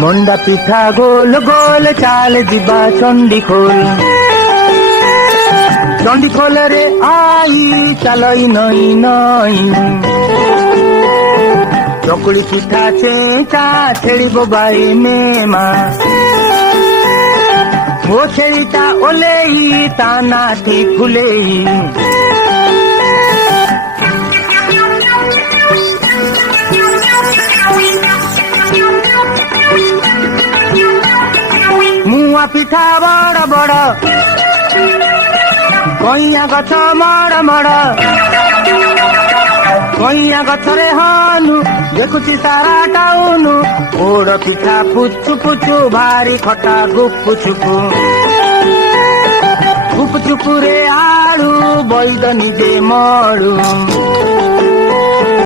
मंडा पिठा गोल गोल चाल जिबा चंडीखोल चंडीखोल रे आई चलई नई नई चकुली पिठा चेचा छेड़िबो बाई मेमा वो छेड़ीटा ओलेई ता नाठी फुलेई मुआ पिठा बड़ बड़ कइया गछ मड़ मड़ कइया गछरे हनु देखुची सारा टाउनु ओड़ पिठा पुचु पुचु भारी खटा गुपु चुपु रे आड़ू बैद निजे मड़ू